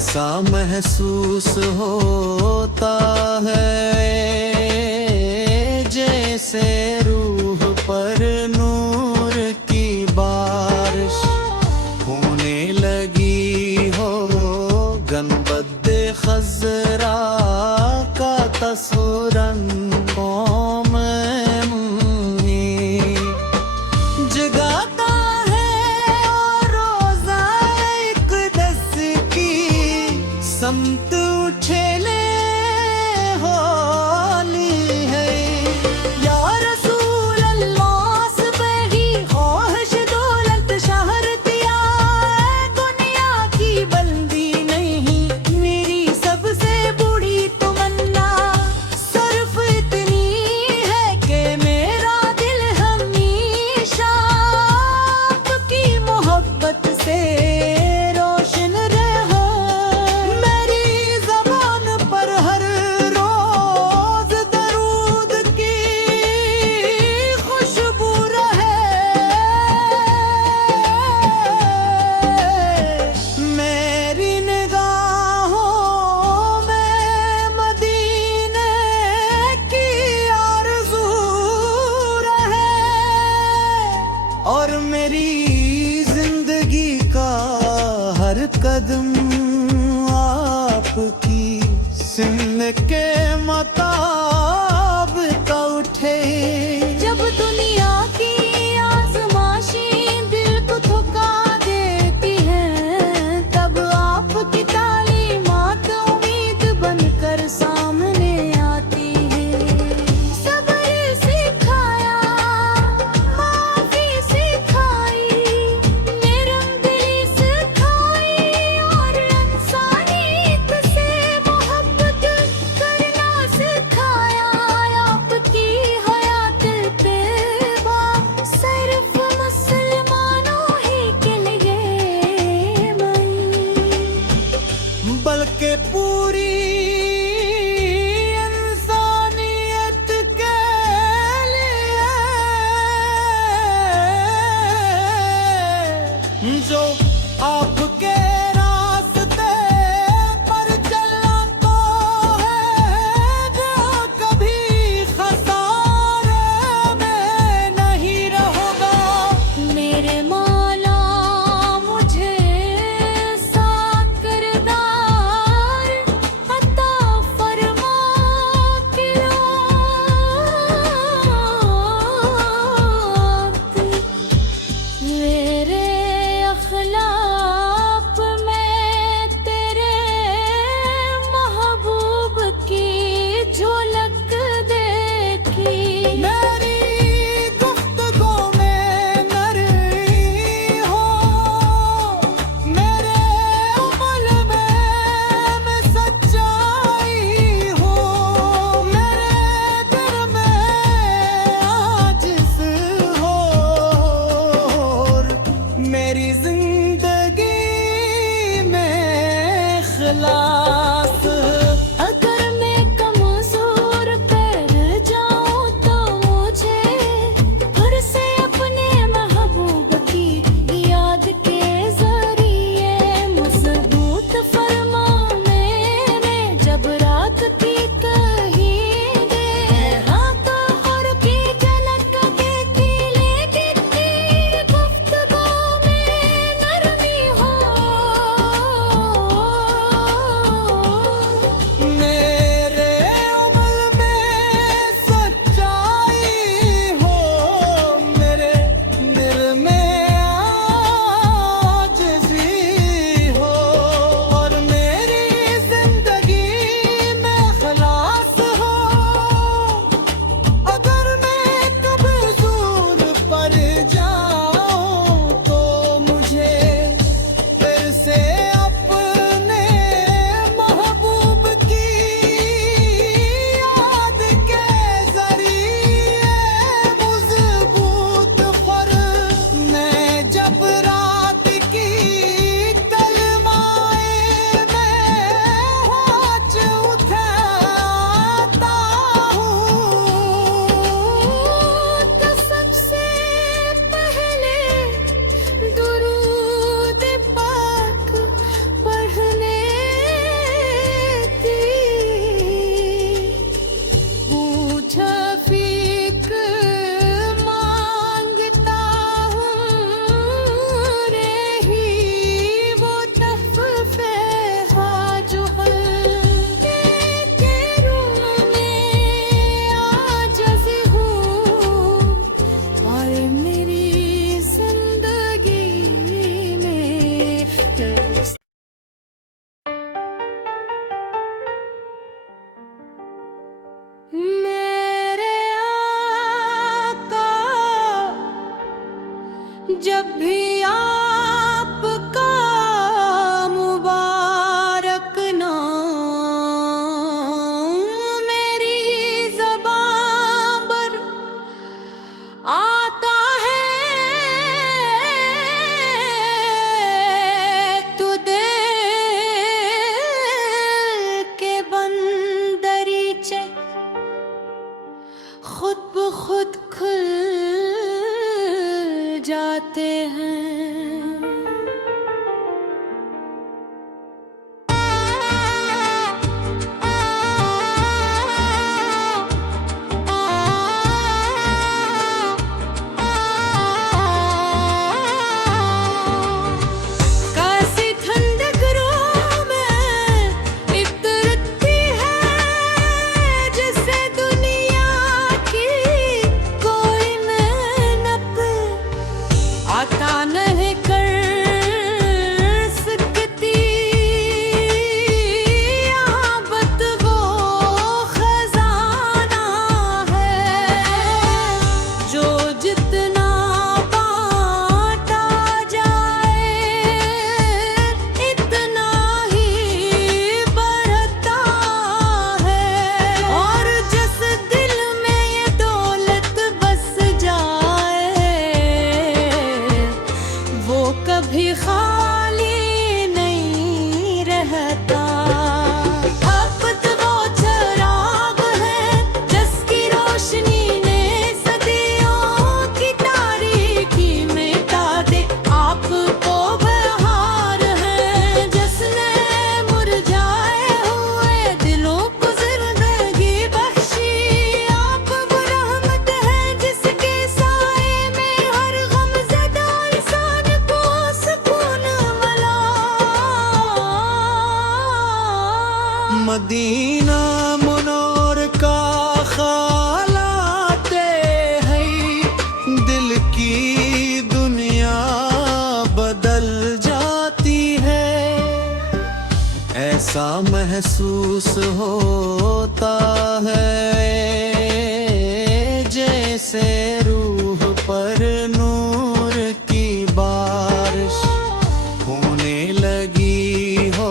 सा महसूस होता है जैसे रूह पर नूर की बारिश होने लगी हो। गनबद खजरा का तस्वरन कौम जगाता है और रोजा एक दस की समत उछले होली है। या रसूल अल्लाह पे ही ख्वाहिश दौलत शहर दिया है। दुनिया की बंदी नहीं मेरी सबसे बड़ी तमन्ना। सिर्फ इतनी है कि मेरा दिल हमेशा आपकी मोहब्बत से रोशन रहे। मेरी ज़बान पर हर रोज दरूद की खुशबू रहे। मेरी निगाहों में मदीने की आरज़ू रहे और मेरी जिंदगी का हर कदम आपकी सिमत के मुताबिक उठे। जब दुनिया की आज़माइशी दिल को थका देती है तब आपकी तालीमात उम्मीद बनकर सामने आती है। सब्र सिखाया, माफ़ी सिखाई, निरंजनी सिखाई और इंसानियत से मोहब्बत करना सिखाया। आपकी हयात ऐसा महसूस होता है जैसे रूह पर नूर की बारिश होने लगी हो।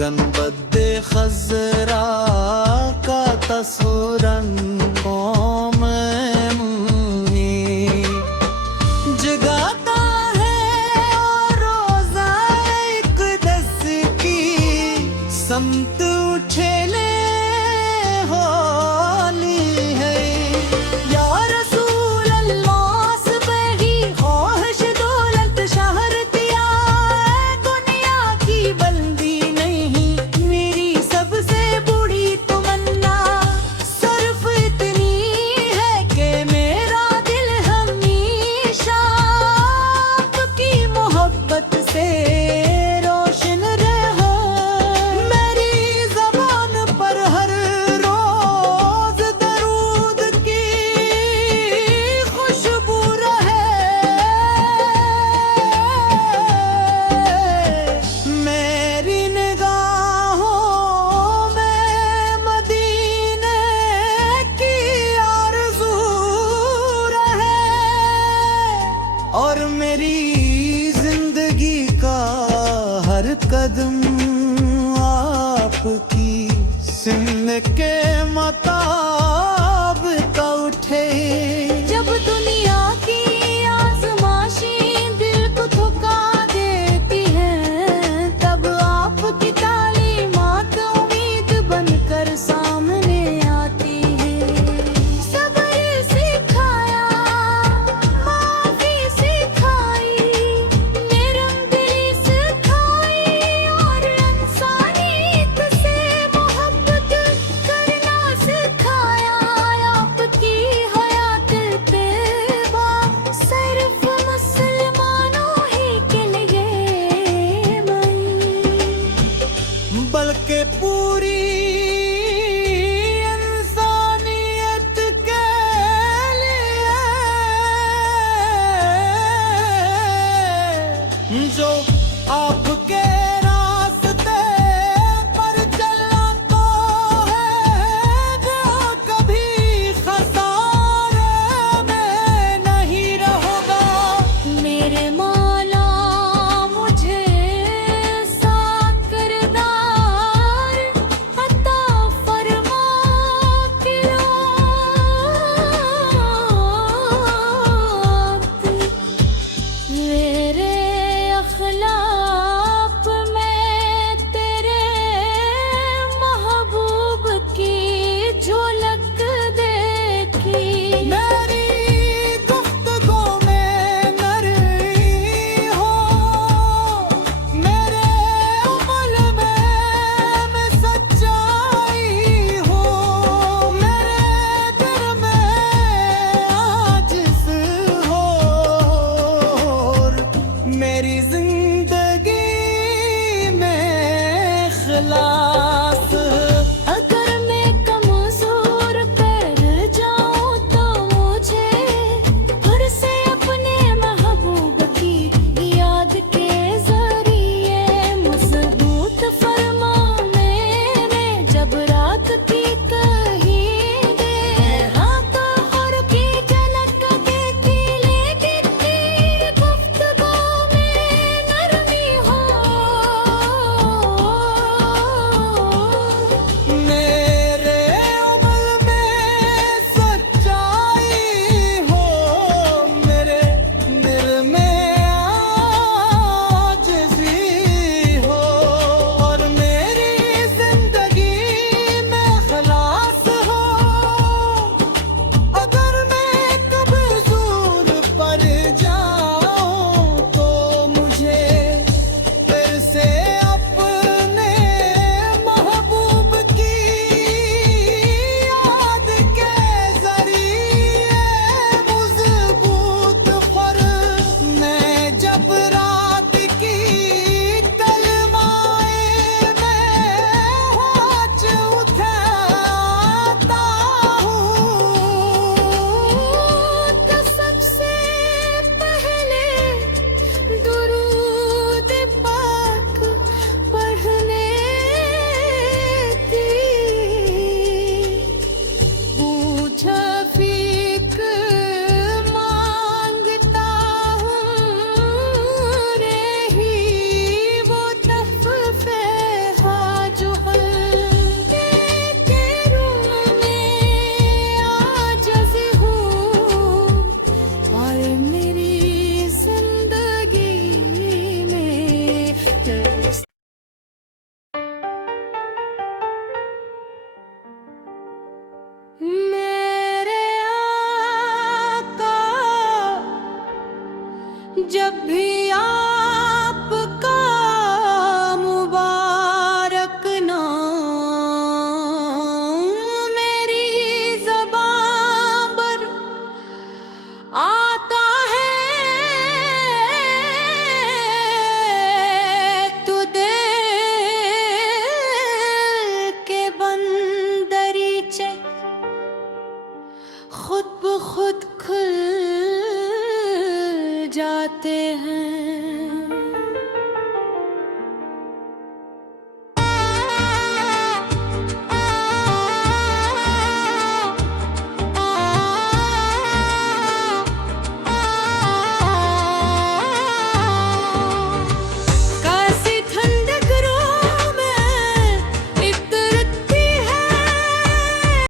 गनबद खजरा का तस्वरन कौम जगाता है और रोजा एक दस की समत उछले होली है। या रसूल अल्लाह से बड़ी ख्वाहिश दौलत शहर दिया दुनिया की बंदी नहीं मेरी सबसे बुरी तमन्ना। सिर्फ इतनी है कि मेरा दिल हमेशा आपकी मोहब्बत से रोशन रहे। मेरी ज़बान पर हर रोज दरूद की खुशबू रहे। मेरी निगाहों में मदीने की आरज़ू रहे और मेरी जिंदगी का हर कदम आपकी सिन के मुताबिक उठे।